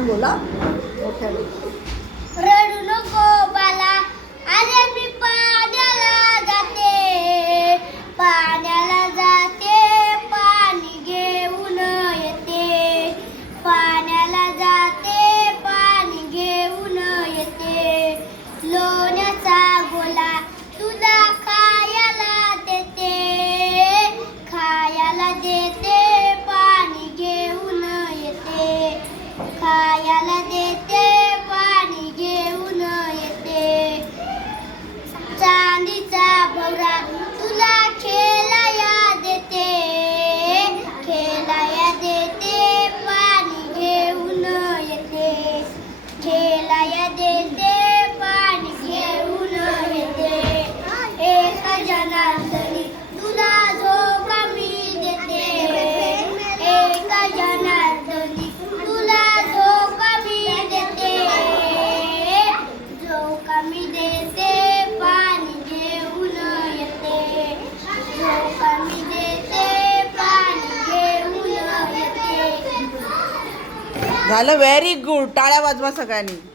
छान बोला मोठ्याने. रडू नको बाला, अरे मी पाण्याला जाते, पाण्याला जाते, पाणी घेऊन येते, पाण्याला जाते, पाणी घेऊन येते. लोण्याचा गोला तुला खायला देते, खायला देते, पाणी घेऊन येते, खायला देते, पाणी घेऊन येते. चांदीचा भवरा तुला खेळाया देते, खेळाया देते, पाणी घेऊन येते, खेळाया देते, पाणी घेऊन येते. एका जनार्दनी तुला झोका मी देते, एका जनार्दनी तुला झोका मी देते, झोका मी देते, पाणी घेऊन येते, झोका मी देते, पाणी घेऊन येते. झालं. Very good. टाळ्या वाजवा सगळ्यांनी.